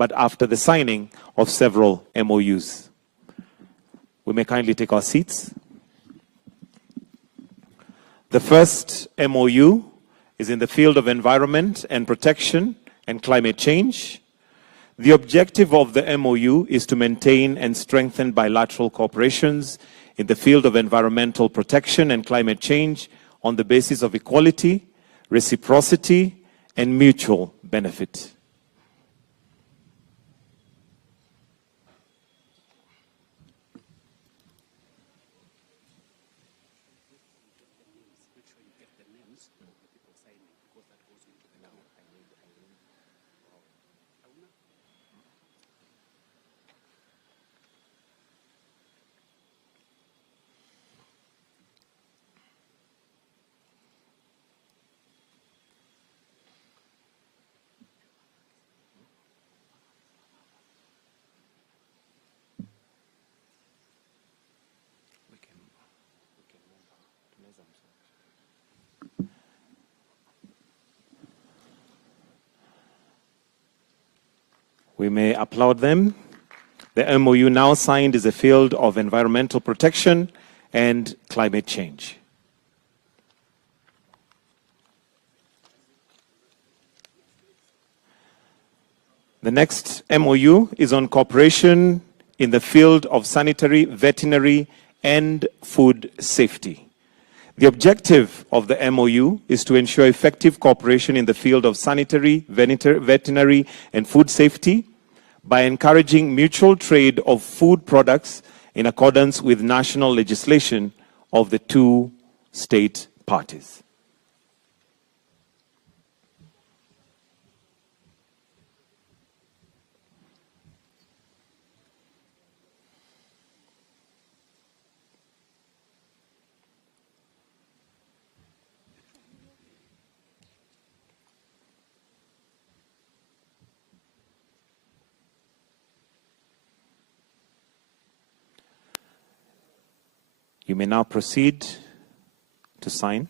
but after the signing of several MOUs. We may kindly take our seats. The first MOU is in the field of environment and protection and climate change. The objective of the MOU is to maintain and strengthen bilateral cooperations in the field of environmental protection and climate change on the basis of equality, reciprocity, and mutual benefit. We may applaud them. The MOU now signed is the field of environmental protection and climate change. The next MOU is on cooperation in the field of sanitary, veterinary, and food safety. The objective of the MOU is to ensure effective cooperation in the field of sanitary, veterinary, and food safety by encouraging mutual trade of food products in accordance with national legislation of the two state parties. You may now proceed to sign.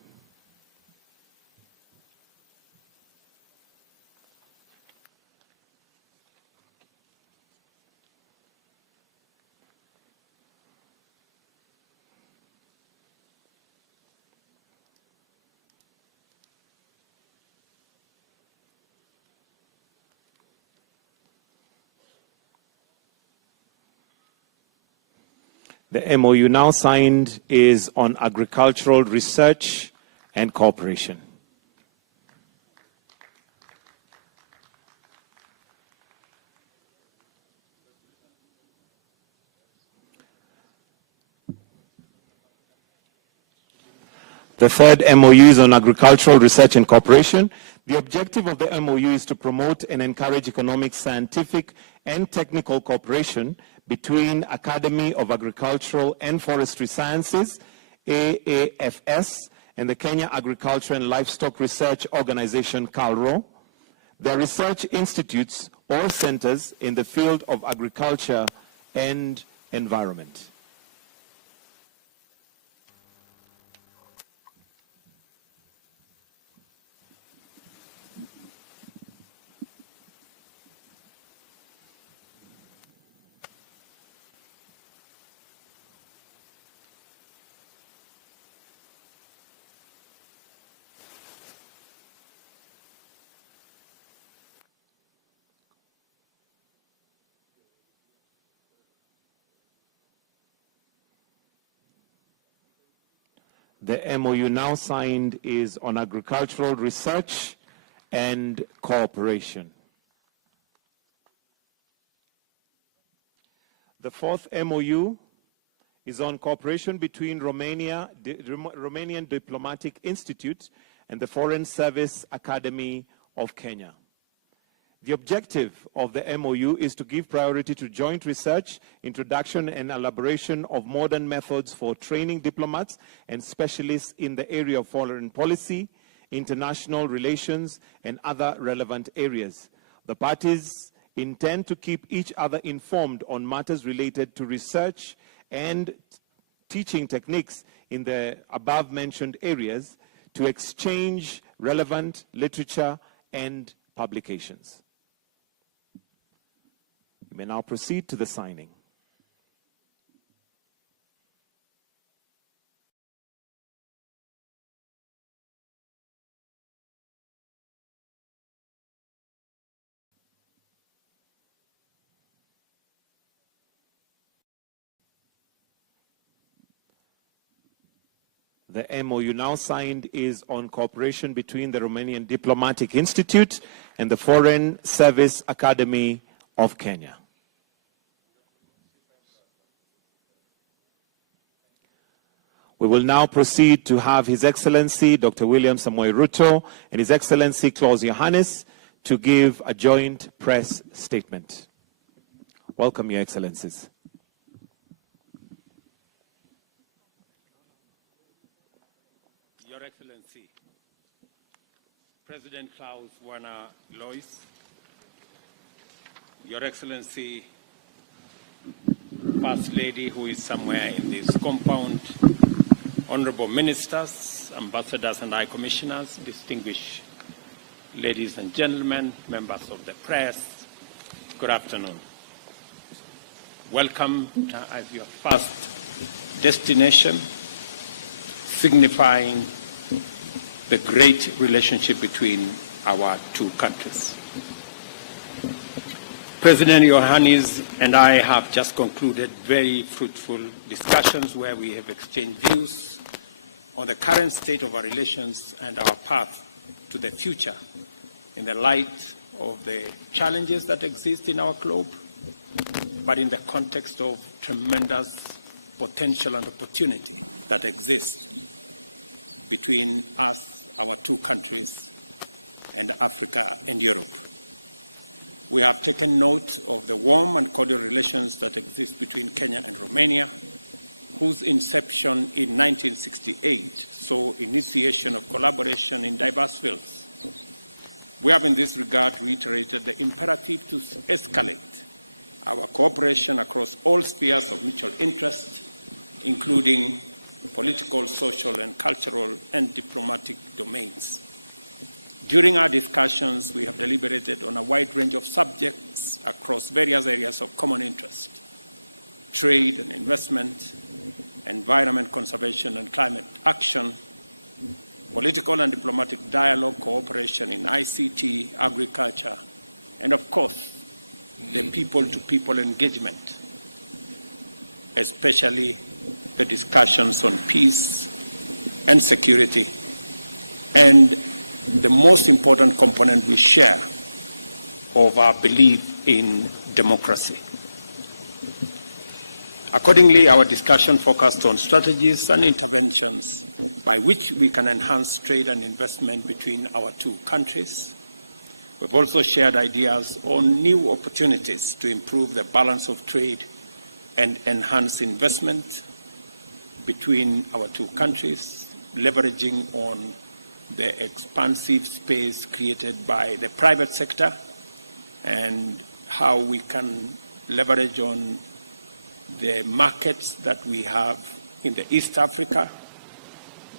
The MOU now signed is on agricultural research and cooperation. The third MOU is on agricultural research and cooperation. The objective of the MOU is to promote and encourage economic, scientific, and technical cooperation between Academy of Agricultural and Forestry Sciences, AAFS, and the Kenya Agriculture and Livestock Research Organization, KALRO, their research institutes or centers in the field of agriculture and environment. The MOU now signed is on agricultural research and cooperation. The fourth MOU is on cooperation between Romanian Diplomatic Institute and the Foreign Service Academy of Kenya. The objective of the MOU is to give priority to joint research, introduction and elaboration of modern methods for training diplomats and specialists in the area of foreign policy, international relations, and other relevant areas. The parties intend to keep each other informed on matters related to research and teaching techniques in the above-mentioned areas, to exchange relevant literature and publications. may now proceed to the signing. The MOU now signed is on cooperation between the Romanian Diplomatic Institute and the Foreign Service Academy of Kenya. We will now proceed to have His Excellency Dr. William Samoei Ruto and His Excellency Klaus Iohannis to give a joint press statement. Welcome, Your Excellencies. Your Excellency, President Klaus Lois, Your Excellency, First Lady who is somewhere in this compound, honorable ministers, ambassadors and high commissioners, distinguished ladies and gentlemen, members of the press, good afternoon. Welcome as your first destination, signifying the great relationship between our two countries. President Iohannis and I have just concluded very fruitful discussions where we have exchanged views on the current state of our relations and our path to the future in the light of the challenges that exist in our globe, but in the context of tremendous potential and opportunity that exists between us, our two countries, and Africa and Europe. We have taken note of the warm and cordial relations that exist between Kenya and Romania, whose inception in 1968 saw initiation of collaboration in diverse fields. We have in this regard reiterated the imperative to escalate our cooperation across all spheres of mutual interest, including political, social, and cultural and diplomatic domains. During our discussions, we have deliberated on a wide range of subjects across various areas of common interest: trade and investment, environment conservation and climate action, political and diplomatic dialogue, cooperation in ICT, agriculture, and of course, the people-to-people engagement, especially the discussions on peace and security, and the most important component we share of our belief in democracy. Accordingly, our discussion focused on strategies and interventions by which we can enhance trade and investment between our two countries. We've also shared ideas on new opportunities to improve the balance of trade and enhance investment between our two countries, leveraging on the expansive space created by the private sector and how we can leverage on the markets that we have in the East Africa,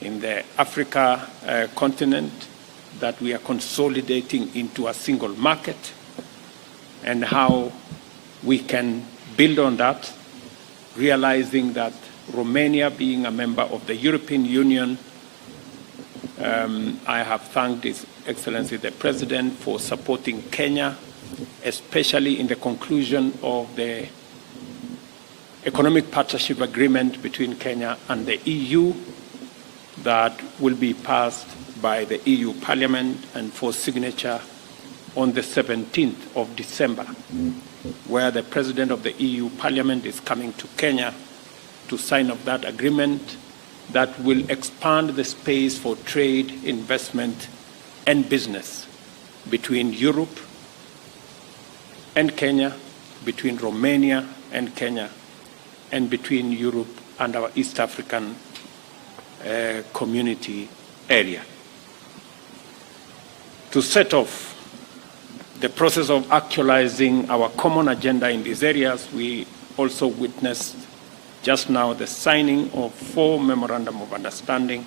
in the Africa continent, that we are consolidating into a single market, and how we can build on that, realizing that Romania, being a member of the European Union, I have thanked His Excellency the President for supporting Kenya, especially in the conclusion of the economic partnership agreement between Kenya and the EU that will be passed by the EU Parliament and for signature on the 17th of December, where the President of the EU Parliament is coming to Kenya to sign off that agreement that will expand the space for trade, investment, and business between Europe and Kenya, between Romania and Kenya, and between Europe and our East African community area. To set off the process of actualizing our common agenda in these areas, we also witnessed just now the signing of 4 memorandum of understanding: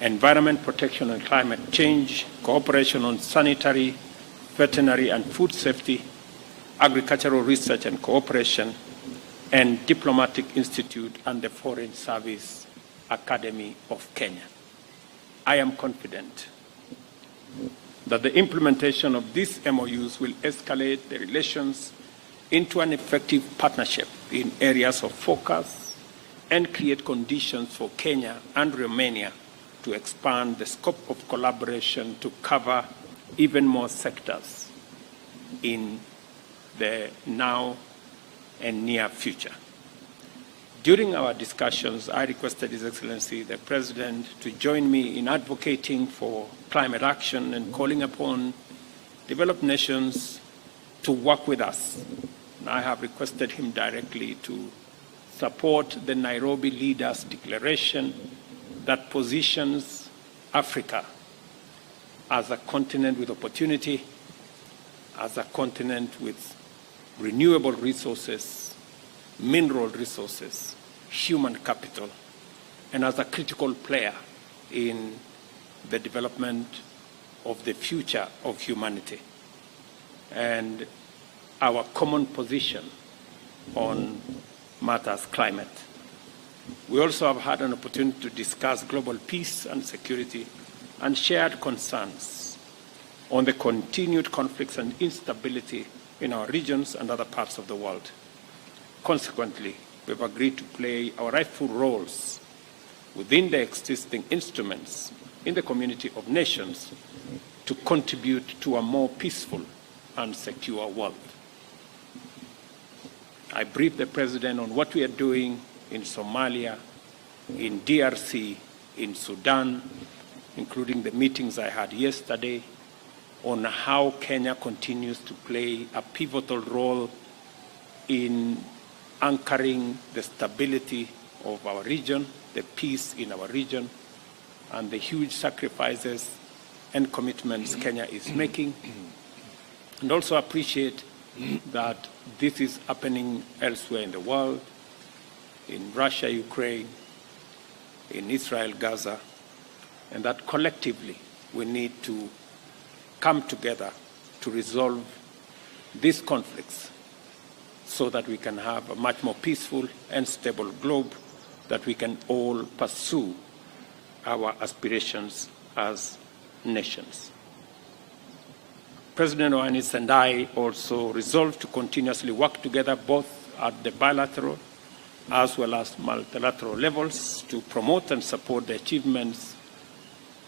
environment protection and climate change, cooperation on sanitary, veterinary and food safety, Agricultural Research and Cooperation, and Diplomatic Institute and the Foreign Service Academy of Kenya. I am confident that the implementation of these MOUs will escalate the relations into an effective partnership in areas of focus and create conditions for Kenya and Romania to expand the scope of collaboration to cover even more sectors in the now and near future. During our discussions, I requested His Excellency the President to join me in advocating for climate action and calling upon developed nations to work with us. And I have requested him directly to support the Nairobi Leaders' Declaration that positions Africa as a continent with opportunity, as a continent with renewable resources, mineral resources, human capital, and as a critical player in the development of the future of humanity. And our common position on matters climate. We also have had an opportunity to discuss global peace and security and shared concerns on the continued conflicts and instability in our regions and other parts of the world. Consequently, we've agreed to play our rightful roles within the existing instruments in the community of nations to contribute to a more peaceful and secure world. I briefed the President on what we are doing in Somalia, in DRC, in Sudan, including the meetings I had yesterday, on how Kenya continues to play a pivotal role in anchoring the stability of our region, the peace in our region, and the huge sacrifices and commitments Kenya is making. And also appreciate that this is happening elsewhere in the world, in Russia, Ukraine, in Israel, Gaza, and that collectively we need to come together to resolve these conflicts so that we can have a much more peaceful and stable globe that we can all pursue our aspirations as nations. President Iohannis and I also resolved to continuously work together both at the bilateral as well as multilateral levels to promote and support the achievements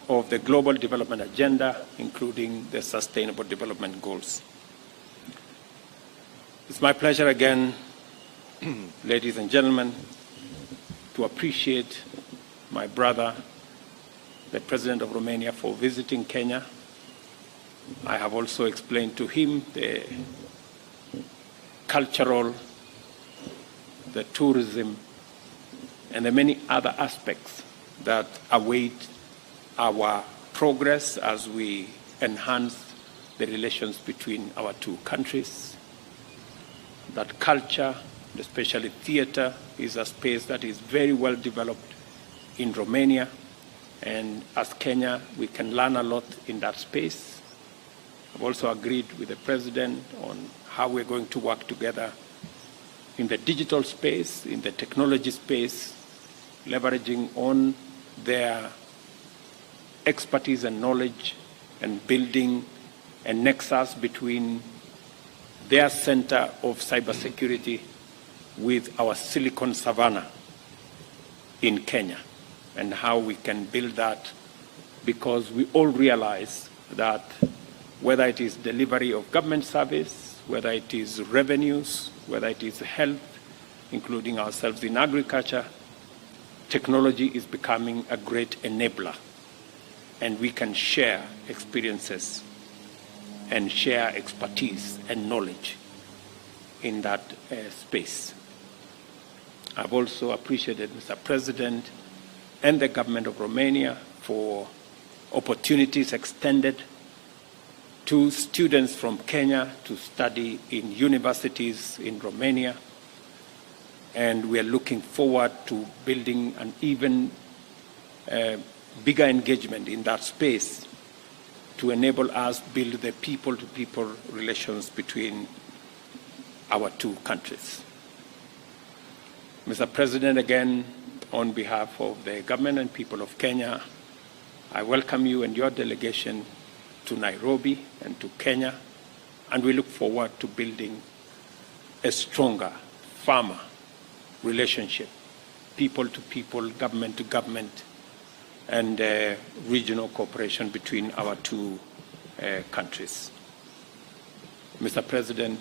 of the Global Development Agenda, including the Sustainable Development Goals. It's my pleasure again, ladies and gentlemen, to appreciate my brother, the President of Romania, for visiting Kenya. I have also explained to him the cultural, the tourism, and the many other aspects that await our progress as we enhance the relations between our two countries. That culture, especially theater, is a space that is very well developed in Romania, and as Kenya, we can learn a lot in that space. I've also agreed with the President on how we're going to work together in the digital space, in the technology space, leveraging on their expertise and knowledge and building a nexus between their center of cybersecurity with our Silicon Savannah in Kenya, and how we can build that, because we all realize that whether it is delivery of government service, whether it is revenues, whether it is health, including ourselves in agriculture, technology is becoming a great enabler, and we can share experiences and share expertise and knowledge in that space. I've also appreciated Mr. President and the government of Romania for opportunities extended to students from Kenya to study in universities in Romania. And we are looking forward to building an even bigger engagement in that space to enable us build the people-to-people relations between our two countries. Mr. President, again, on behalf of the government and people of Kenya, I welcome you and your delegation to Nairobi and to Kenya, and we look forward to building a stronger, firmer relationship, people to people, government to government, and regional cooperation between our two countries. Mr. President,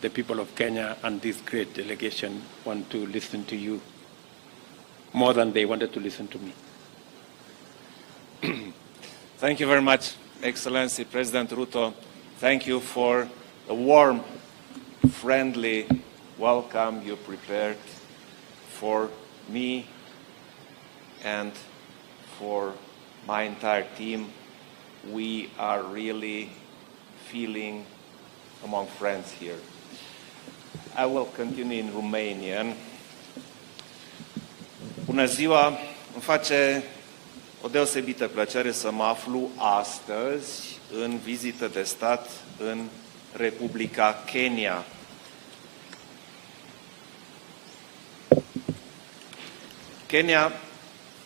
the people of Kenya and this great delegation want to listen to you more than they wanted to listen to me. Thank you very much, Excellency President Ruto. Thank you for a warm, friendly welcome you prepared for me and for my entire team. We are really feeling among friends here. I will continue in Romanian. Bună ziua! Îmi face o deosebită plăcere să mă aflu astăzi în vizită de stat în Republica Kenya. Kenya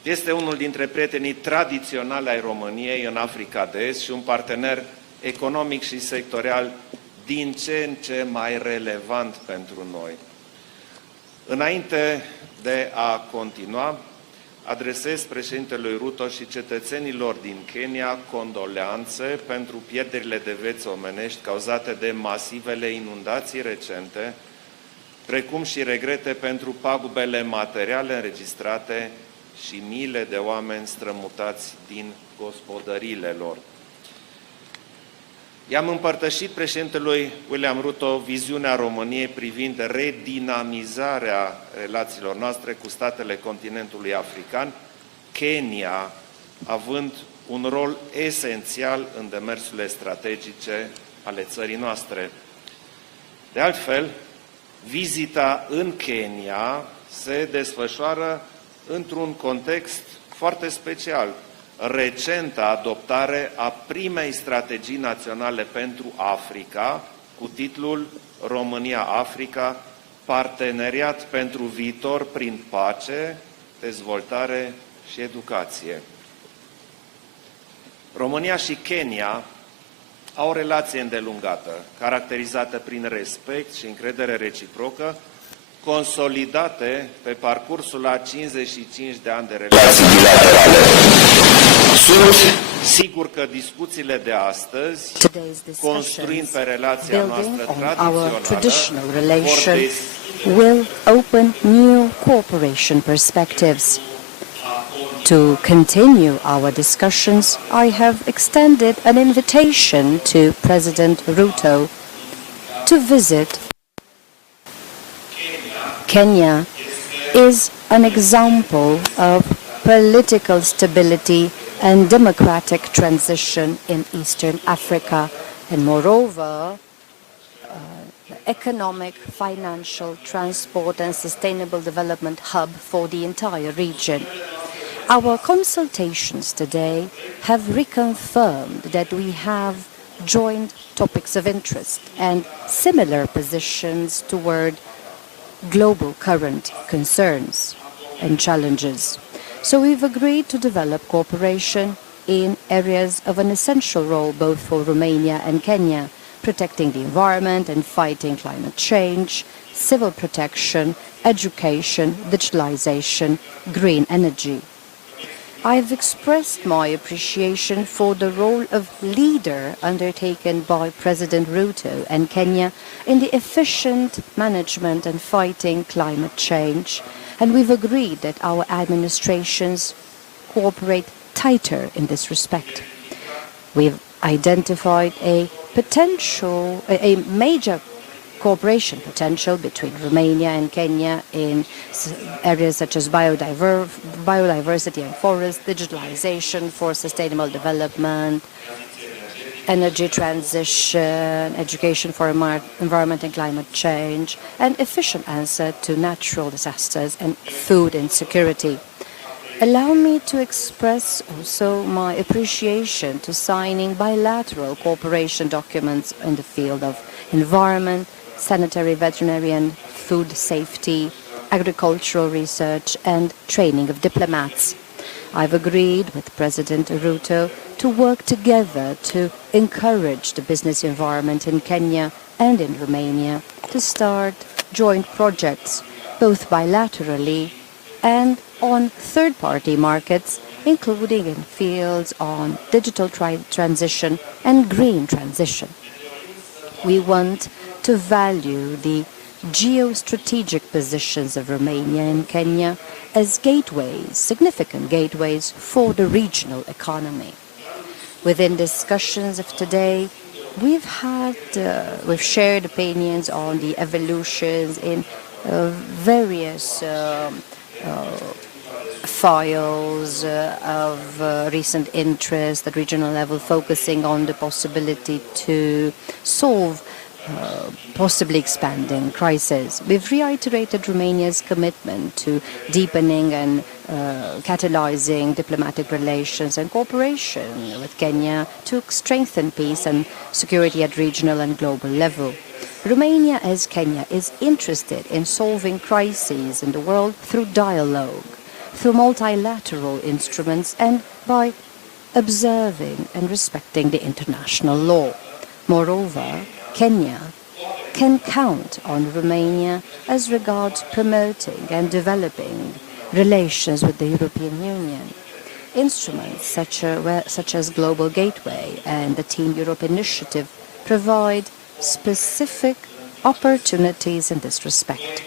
este unul dintre prietenii tradiționali ai României în Africa de Est și un partener economic și sectorial din ce în ce mai relevant pentru noi. Înainte de a continua, adresez președintelui Ruto și cetățenilor din Kenya condoleanțe pentru pierderile de vieți omenești cauzate de masivele inundații recente, precum și regrete pentru pagubele materiale înregistrate și miile de oameni strămutați din gospodăriile lor. I-am împărtășit președintelui William Ruto viziunea României privind redinamizarea relațiilor noastre cu statele continentului african, Kenya având un rol esențial în demersurile strategice ale țării noastre. De altfel, vizita în Kenya se desfășoară într-un context foarte special. Recenta adoptare a primei strategii naționale pentru Africa, cu titlul România-Africa, parteneriat pentru viitor prin pace, dezvoltare și educație. România și Kenya au o relație îndelungată, caracterizată prin respect și încredere reciprocă, consolidate pe parcursul a 55 de ani de relații bilaterale. Sunt sigur că discuțiile de astăzi, construind pe relația noastră tradițională, will open new cooperation perspectives. To continue our discussions, I have extended an invitation to President Ruto to visit Kenya. Is an example of political stability and democratic transition in Eastern Africa, and moreover, economic, financial, transport and sustainable development hub for the entire region. Our consultations today have reconfirmed that we have joint topics of interest and similar positions toward global current concerns and challenges. So we've agreed to develop cooperation in areas of an essential role both for Romania and Kenya, protecting the environment and fighting climate change, civil protection, education, digitalization, green energy. I have expressed my appreciation for the role of leader undertaken by President Ruto and Kenya in the efficient management and fighting climate change, and we've agreed that our administrations cooperate tighter in this respect. We've identified a major cooperation potential between Romania and Kenya in areas such as biodiversity and forest, digitalization for sustainable development, energy transition, education for environment and climate change, and efficient answer to natural disasters and food insecurity. Allow me to express also my appreciation to signing bilateral cooperation documents in the field of environment, sanitary, veterinary and food safety, agricultural research and training of diplomats. I've agreed with President Ruto to work together to encourage the business environment in Kenya and in Romania to start joint projects, both bilaterally and on third-party markets, including in fields on digital transition and green transition. We want to value the geostrategic positions of Romania and Kenya as gateways, significant gateways for the regional economy. Within discussions of today, we've shared opinions on the evolutions in various files of recent interest at regional level, focusing on the possibility to solve possibly expanding crisis. We've reiterated Romania's commitment to deepening and catalyzing diplomatic relations and cooperation with Kenya to strengthen peace and security at regional and global level. Romania, as Kenya, is interested in solving crises in the world through dialogue, through multilateral instruments and by observing and respecting the international law. Moreover, Kenya can count on Romania as regards promoting and developing relations with the European Union. Instruments such as Global Gateway and the Team Europe initiative provide specific opportunities in this respect.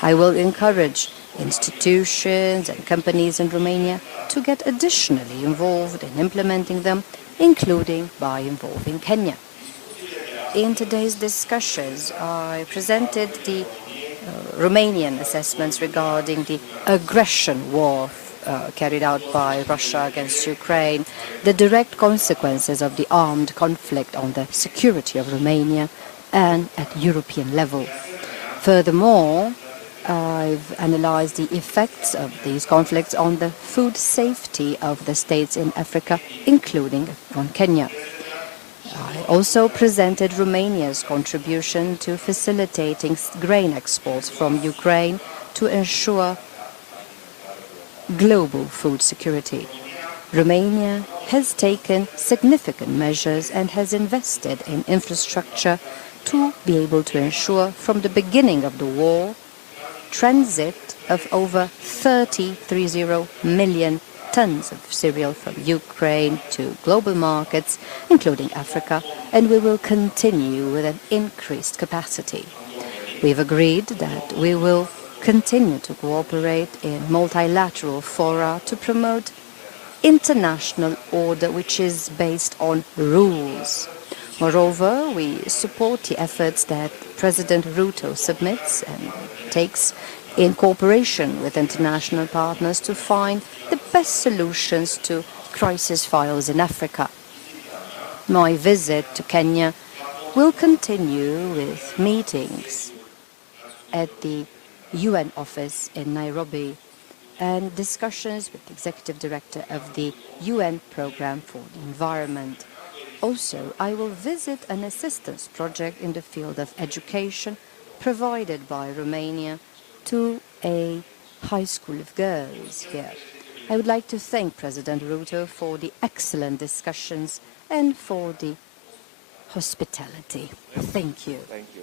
I will encourage institutions and companies in Romania to get additionally involved in implementing them, including by involving Kenya. In today's discussions, I presented the Romanian assessments regarding the aggression war carried out by Russia against Ukraine, the direct consequences of the armed conflict on the security of Romania and at European level. Furthermore, I've analyzed the effects of these conflicts on the food safety of the states in Africa, including on Kenya. I also presented Romania's contribution to facilitating grain exports from Ukraine to ensure global food security. Romania has taken significant measures and has invested in infrastructure to be able to ensure from the beginning of the war transit of over 30 million tons of cereal from Ukraine to global markets, including Africa, and we will continue with an increased capacity. We've agreed that we will continue to cooperate in multilateral fora to promote international order which is based on rules. Moreover, we support the efforts that President Ruto submits and takes in cooperation with international partners to find the best solutions to crisis files in Africa. My visit to Kenya will continue with meetings at the UN office in Nairobi and discussions with the Executive Director of the UN Programme for the Environment. Also, I will visit an assistance project in the field of education provided by Romania to a high school of girls here. I would like to thank President Ruto for the excellent discussions and for the hospitality. Thank you. Thank you.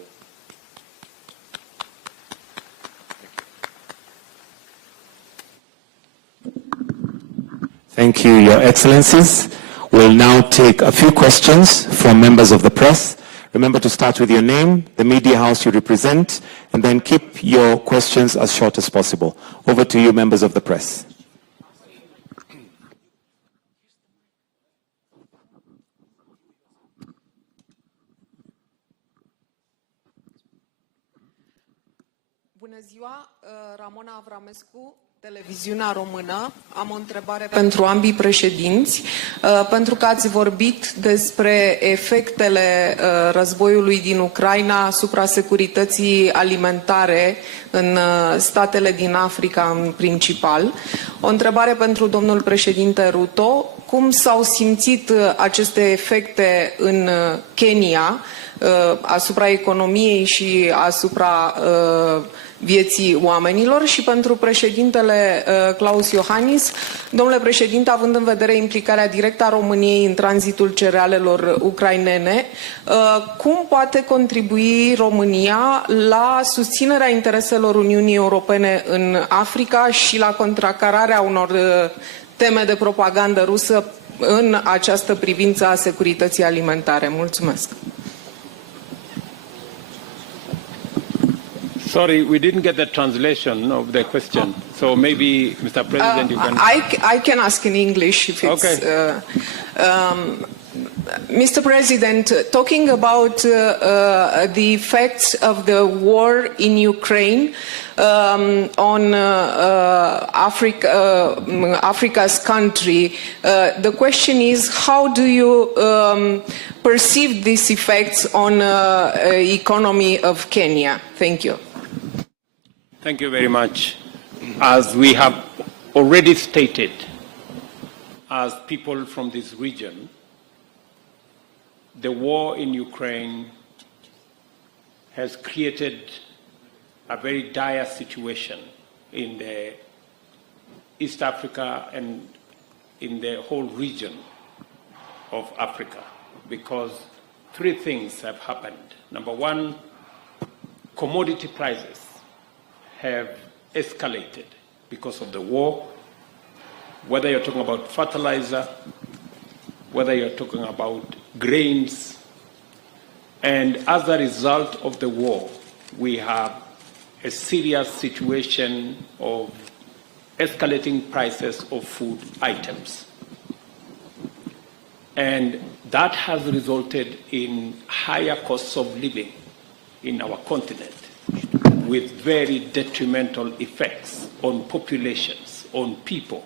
Thank you, Your Excellencies. We'll now take a few questions from members of the press. Remember to start with your name, the media house you represent, and then keep your questions as short as possible. Over to you, members of the press. Bună ziua, Ramona Avramescu, Televiziunea Română. Am o întrebare pentru ambii președinți, pentru că ați vorbit despre efectele războiului din Ucraina asupra securității alimentare în statele din Africa în principal. O întrebare pentru domnul președinte Ruto. cum s-au simțit aceste efecte în Kenya asupra economiei și asupra vieții oamenilor, și pentru președintele Klaus Iohannis. Domnule președinte, având în vedere implicarea directă a României în tranzitul cerealelor ucrainene, cum poate contribui România la susținerea intereselor Uniunii Europene în Africa și la contracararea unor teme de propagandă rusă în această privință a securității alimentare? Mulțumesc! Sorry, we didn't get the translation of the question. So maybe, Mr. President, you can... I can ask in English if it's... Okay. Mr. President, talking about the effects of the war in Ukraine on Africa's country, the question is, how do you perceive these effects on economy of Kenya? Thank you. Thank you very much. As we have already stated, as people from this region, the war in Ukraine has created a very dire situation in the East Africa and in the whole region of Africa, because three things have happened. Number one, commodity prices have escalated because of the war, whether you're talking about fertilizer, whether you're talking about grains, and as a result of the war, we have a serious situation of escalating prices of food items. And that has resulted in higher costs of living in our continent, with very detrimental effects on populations, on people,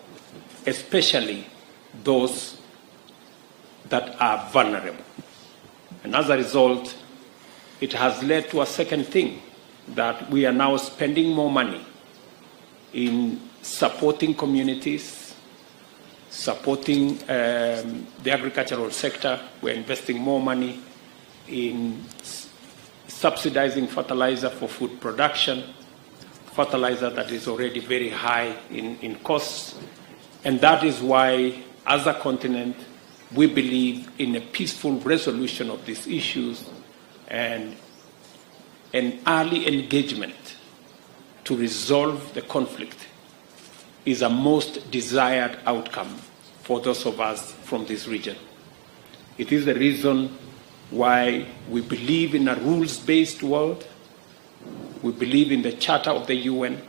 especially those that are vulnerable. And as a result, it has led to a second thing, that we are now spending more money in supporting communities, supporting the agricultural sector. We're investing more money in subsidizing fertilizer for food production, fertilizer that is already very high in costs. And that is why, as a continent, we believe in a peaceful resolution of these issues and an early engagement to resolve the conflict is a most desired outcome for those of us from this region. It is the reason why we believe in a rules-based world. We believe in the Charter of the UN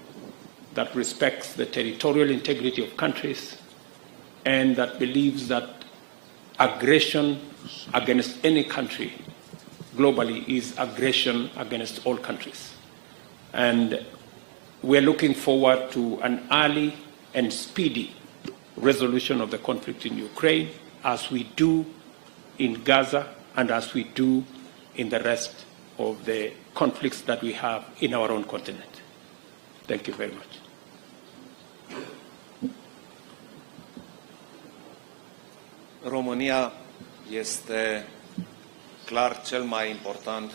that respects the territorial integrity of countries and that believes that aggression against any country globally is aggression against all countries. And we're looking forward to an early and speedy resolution of the conflict in Ukraine, as we do in Gaza and as we do in the rest of the conflicts that we have in our own continent. Thank you very much. România este clar cel mai important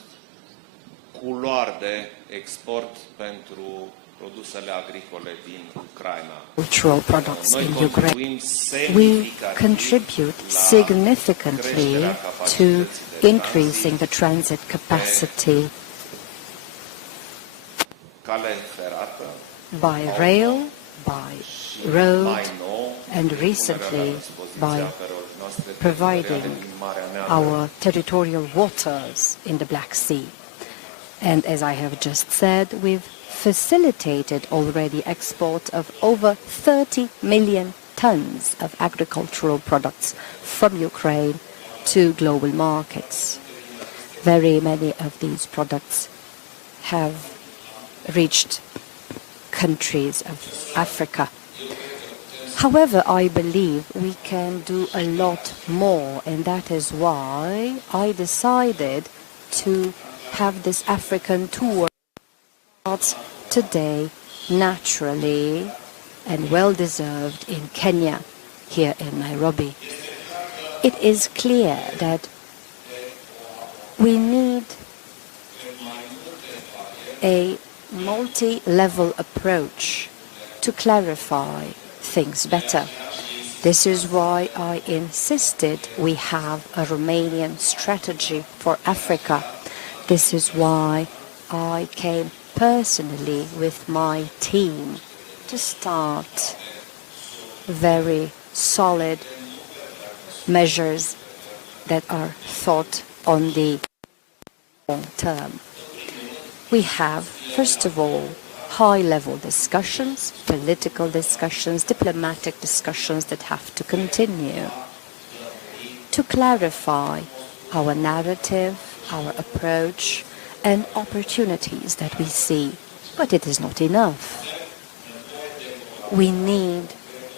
culoar de export pentru produsele agricole din Ucraina. Cultural products in Ukraine. We contribute significantly to increasing the transit capacity by rail, by road, and recently by providing our territorial waters in the Black Sea. And as I have just said, we've facilitated already export of over 30 million tons of agricultural products from Ukraine to global markets. Very many of these products have reached countries of Africa. However, I believe we can do a lot more, and that is why I decided to have this African tour. Starts today naturally and well-deserved in Kenya. here in Nairobi. It is clear that we need a multi-level approach to clarify things better. This is why I insisted we have a Romanian strategy for Africa. This is why I came personally with my team to start very solid measures that are thought on the long term. We have, first of all, high-level discussions, political discussions, diplomatic discussions that have to continue to clarify our narrative, our approach, and opportunities that we see. But it is not enough. We need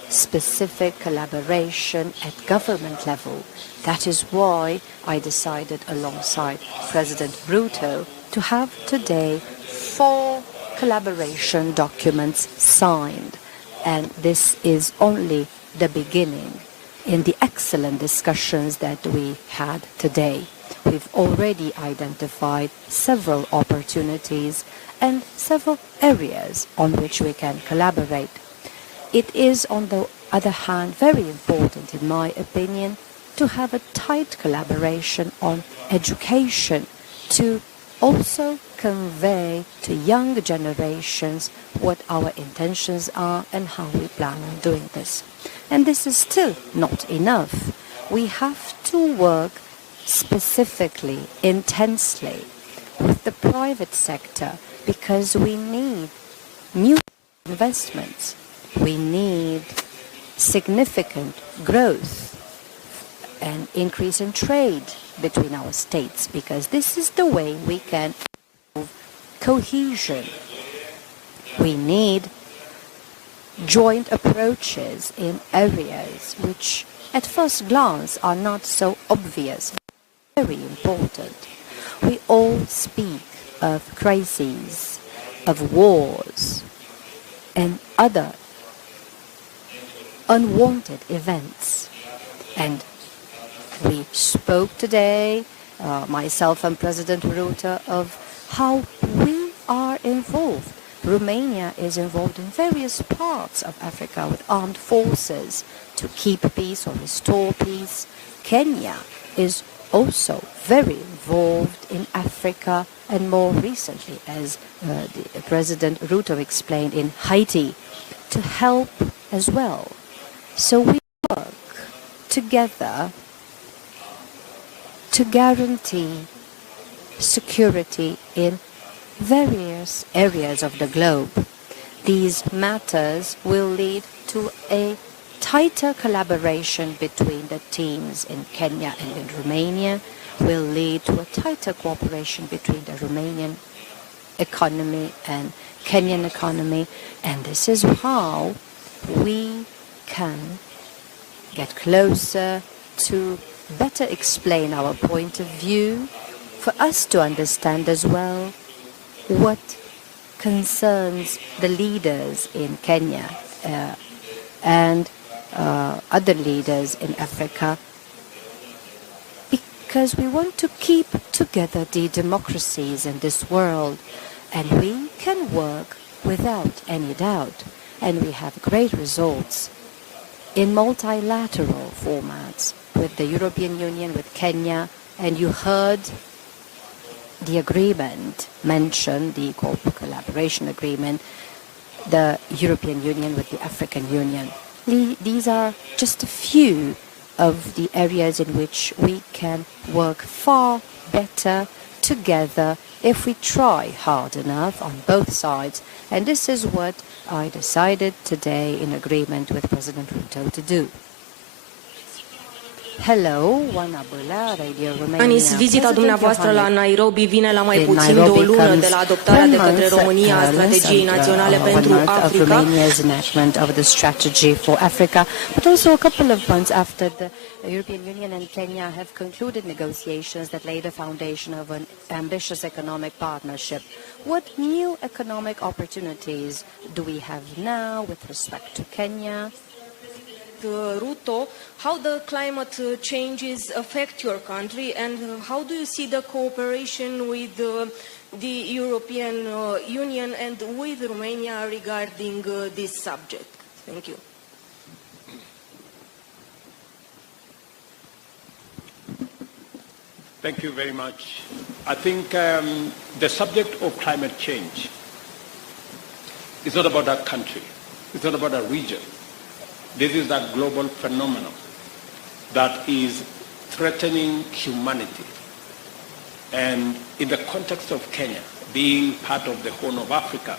specific collaboration at government level. That is why I decided alongside President Ruto to have today 4 collaboration documents signed. And this is only the beginning in the excellent discussions that we had today. We've already identified several opportunities and several areas on which we can collaborate. It is, on the other hand, very important, in my opinion, to have a tight collaboration on education, to also convey to young generations what our intentions are and how we plan on doing this. And this is still not enough. We have to work specifically, intensely, with the private sector, because we need new investments. We need significant growth and increase in trade between our states, because this is the way we can improve cohesion. We need joint approaches in areas which at first glance are not so obvious, but very important. We all speak of crises, of wars, and other unwanted events. And we spoke today, myself and President Ruto, of how we are involved. Romania is involved in various parts of Africa with armed forces to keep peace or restore peace. Kenya is also very involved in Africa, and more recently, as President Ruto explained, in Haiti, to help as well. So we work together to guarantee security in various areas of the globe. These matters will lead to a tighter collaboration between the teams in Kenya and in Romania, will lead to a tighter cooperation between the Romanian economy and Kenyan economy, and this is how we can get closer to better explain our point of view, for us to understand as well what concerns the leaders in Kenya and other leaders in Africa, because we want to keep together the democracies in this world, and we can work without any doubt, and we have great results in multilateral formats with the European Union, with Kenya, and you heard the agreement mentioned, the collaboration agreement, the European Union with the African Union. These are just a few of the areas in which we can work far better together if we try hard enough on both sides. And this is what I decided today in agreement with President Ruto to do. Hello, Oana Băla, Radio Romania. Iohannis, vizita dumneavoastră la Nairobi vine la mai puțin de o lună de la adoptarea de către România a strategiei naționale pentru Africa. Romania's enactment of the strategy for Africa, but also a couple of months after the European Union and Kenya have concluded negotiations that lay the foundation of an ambitious economic partnership. What new economic opportunities do we have now with respect to Kenya? Ruto, how the climate changes affect your country, and how do you see the cooperation with the European Union and with Romania regarding this subject? Thank you. Thank you very much. I think the subject of climate change is not about a country. It's not about a region. This is a global phenomenon that is threatening humanity. And in the context of Kenya, being part of the Horn of Africa,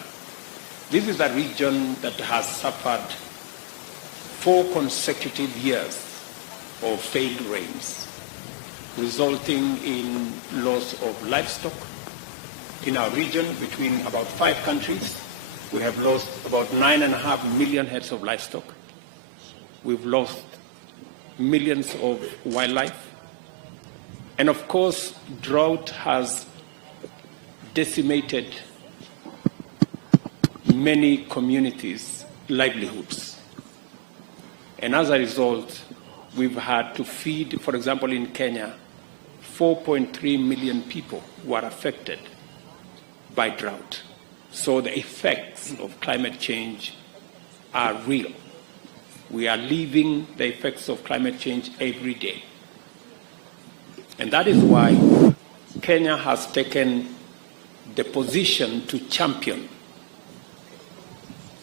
this is a region that has suffered 4 consecutive years of failed rains, resulting in loss of livestock. In our region, between about 5 countries, we have lost about 9.5 million heads of livestock. We've lost millions of wildlife. And of course, drought has decimated many communities' livelihoods. And as a result, we've had to feed, for example, in Kenya, 4.3 million people who are affected by drought. So the effects of climate change are real. We are living the effects of climate change every day. And that is why Kenya has taken the position to champion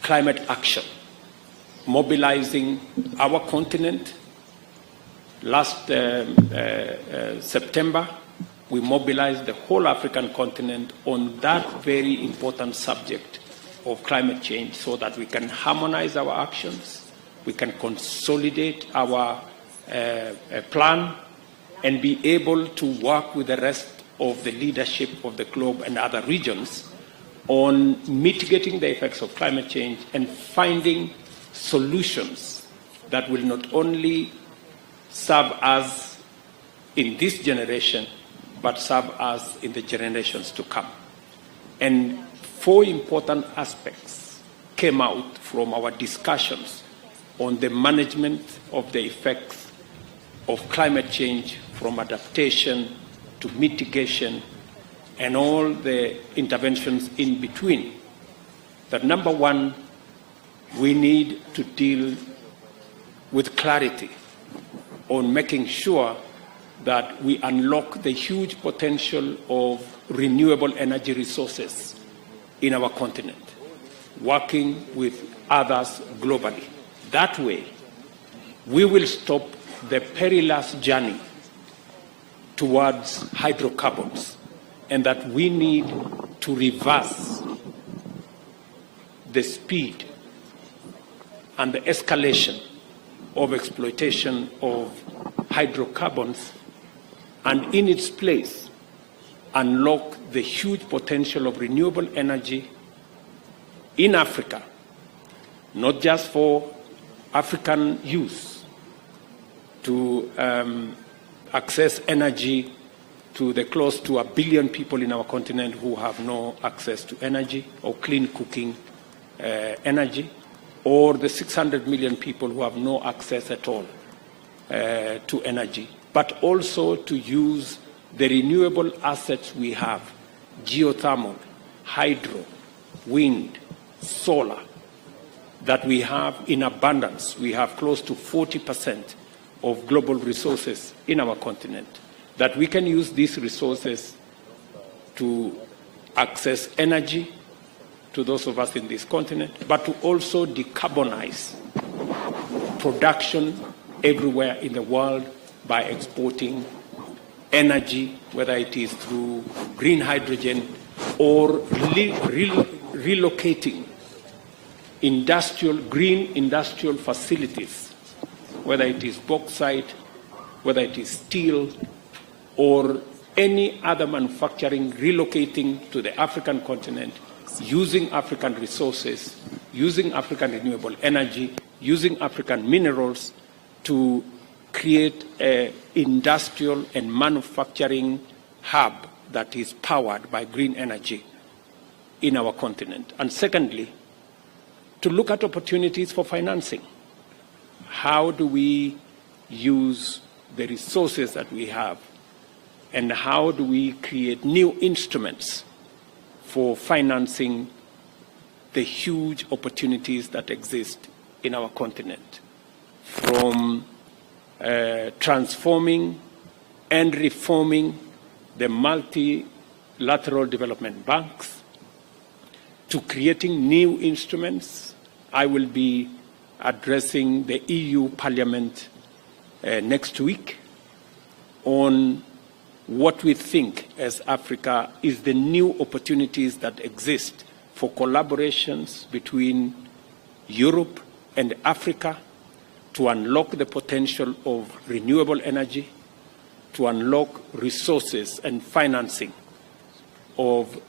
climate action, mobilizing our continent. Last September, we mobilized the whole African continent on that very important subject of climate change so that we can harmonize our actions, we can consolidate our plan, and be able to work with the rest of the leadership of the globe and other regions on mitigating the effects of climate change and finding solutions that will not only serve us in this generation, but serve us in the generations to come. And 4 important aspects came out from our discussions on the management of the effects of climate change, from adaptation to mitigation and all the interventions in between. That number 1, we need to deal with clarity on making sure that we unlock the huge potential of renewable energy resources in our continent, working with others globally. That way, we will stop the perilous journey towards hydrocarbons, and that we need to reverse the speed and the escalation of exploitation of hydrocarbons, and in its place, unlock the huge potential of renewable energy in Africa, not just for African use, to access energy to the close to 1 billion people in our continent who have no access to energy or clean cooking energy, or the 600 million people who have no access at all to energy, but also to use the renewable assets we have, geothermal, hydro, wind, solar, that we have in abundance. We have close to 40% of global resources in our continent, that we can use these resources to access energy to those of us in this continent, but to also decarbonize production everywhere in the world by exporting energy, whether it is through green hydrogen or relocating green industrial facilities, whether it is bauxite, whether it is steel, or any other manufacturing, relocating to the African continent, using African resources, using African renewable energy, using African minerals to create an industrial and manufacturing hub that is powered by green energy in our continent. And secondly, to look at opportunities for financing. how do we use the resources that we have, and how do we create new instruments for financing the huge opportunities that exist in our continent, from transforming and reforming the multilateral development banks to creating new instruments. I will be addressing the EU Parliament next week on what we think as Africa is the new opportunities that exist for collaborations between Europe and Africa to unlock the potential of renewable energy, to unlock resources and financing of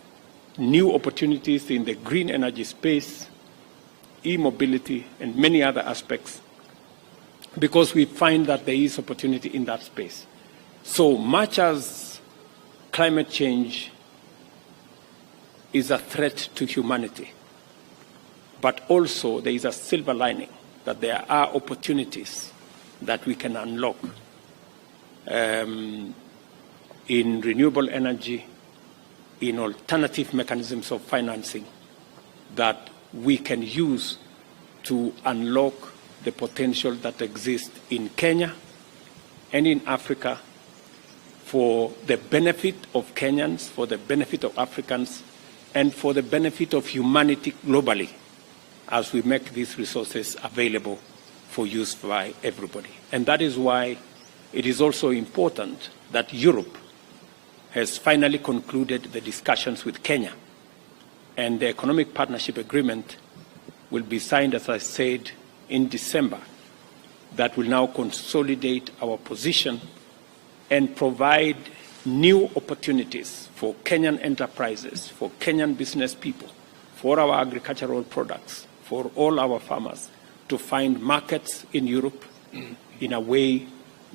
new opportunities in the green energy space, e-mobility, and many other aspects, because we find that there is opportunity in that space. So much as climate change is a threat to humanity, but also there is a silver lining that there are opportunities that we can unlock in renewable energy, in alternative mechanisms of financing that we can use to unlock the potential that exists in Kenya and in Africa for the benefit of Kenyans, for the benefit of Africans, and for the benefit of humanity globally as we make these resources available for use by everybody. And that is why it is also important that Europe has finally concluded the discussions with Kenya, and the economic partnership agreement will be signed, as I said, in December. That will now consolidate our position and provide new opportunities for Kenyan enterprises, for Kenyan business people, for our agricultural products, for all our farmers to find markets in Europe in a way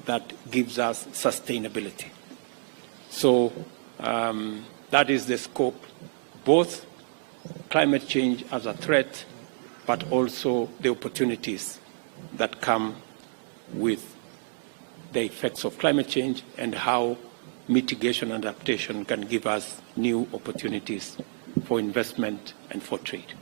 that gives us sustainability. So that is the scope, both climate change as a threat, but also the opportunities that come with the effects of climate change and how mitigation and adaptation can give us new opportunities for investment and for trade.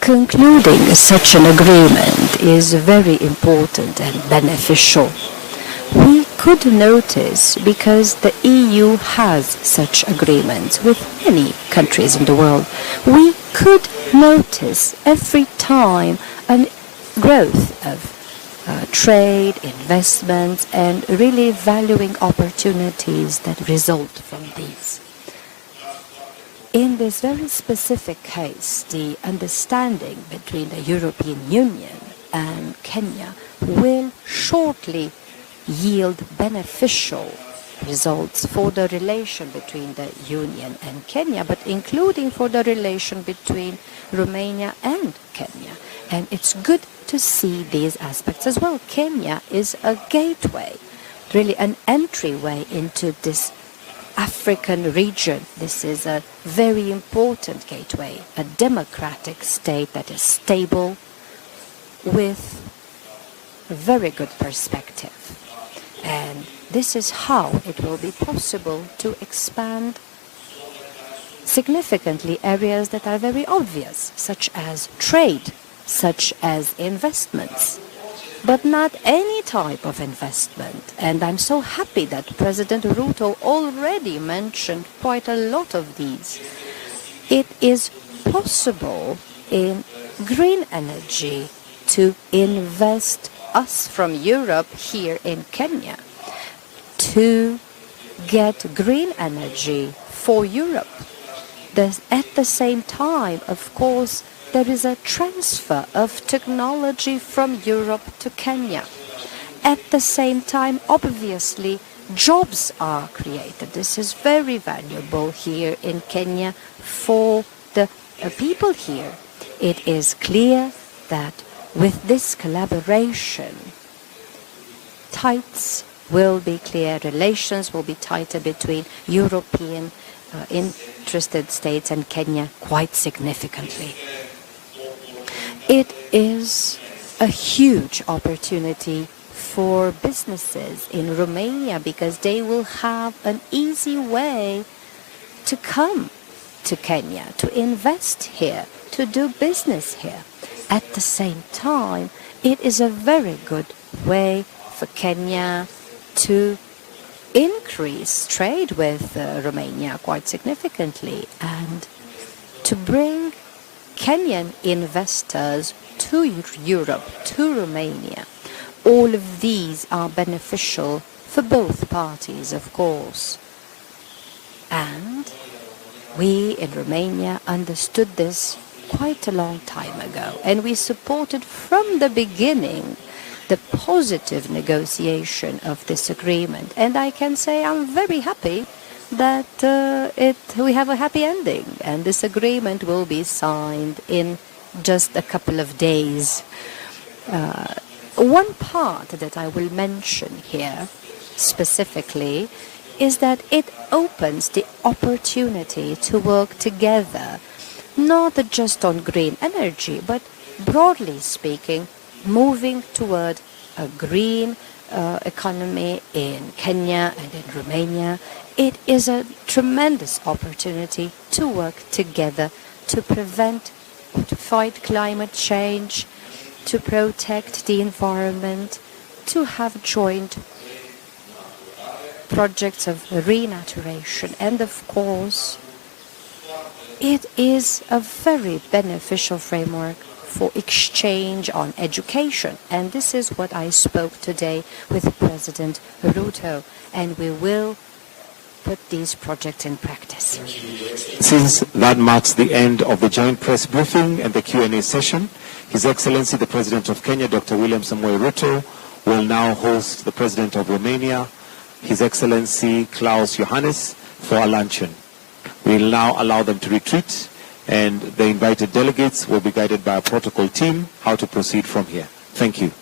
Concluding such an agreement is very important and beneficial. We could notice, because the EU has such agreements with many countries in the world, we could notice every time a growth of trade, investments, and really valuing opportunities that result from these. In this very specific case, the understanding between the European Union and Kenya will shortly yield beneficial results for the relation between the Union and Kenya, but including for the relation between Romania and Kenya. And it's good to see these aspects as well. Kenya is a gateway, really an entryway into this African region. This is a very important gateway, a democratic state that is stable with a very good perspective. And this is how it will be possible to expand significantly areas that are very obvious, such as trade, such as investments, but not any type of investment. And I'm so happy that President Ruto already mentioned quite a lot of these. It is possible in green energy to invest us from Europe here in Kenya to get green energy for Europe. At the same time, of course, there is a transfer of technology from Europe to Kenya. At the same time, obviously, jobs are created. This is very valuable here in Kenya for the people here. It is clear that with this collaboration, tights will be clear, relations will be tighter between European interested states and Kenya quite significantly. It is a huge opportunity for businesses in Romania because they will have an easy way to come to Kenya, to invest here, to do business here. At the same time, it is a very good way for Kenya to increase trade with Romania quite significantly and to bring Kenyan investors to Europe, to Romania. All of these are beneficial for both parties, of course. And we in Romania understood this quite a long time ago, and we supported from the beginning the positive negotiation of this agreement. And I can say I'm very happy that we have a happy ending, and this agreement will be signed in just a couple of days. One part that I will mention here specifically is that it opens the opportunity to work together, not just on green energy, but broadly speaking, moving toward a green economy in Kenya and in Romania. It is a tremendous opportunity to work together to prevent or to fight climate change, to protect the environment, to have joint projects of renaturation. And of course, it is a very beneficial framework for exchange on education. And this is what I spoke today with President Ruto, and we will put these projects in practice. Since that marks the end of the joint press briefing and the Q&A session, His Excellency the President of Kenya, Dr. William Samoei Ruto, will now host the President of Romania, His Excellency Klaus Iohannis, for a luncheon. We will now allow them to retreat, and the invited delegates will be guided by a protocol team how to proceed from here. Thank you.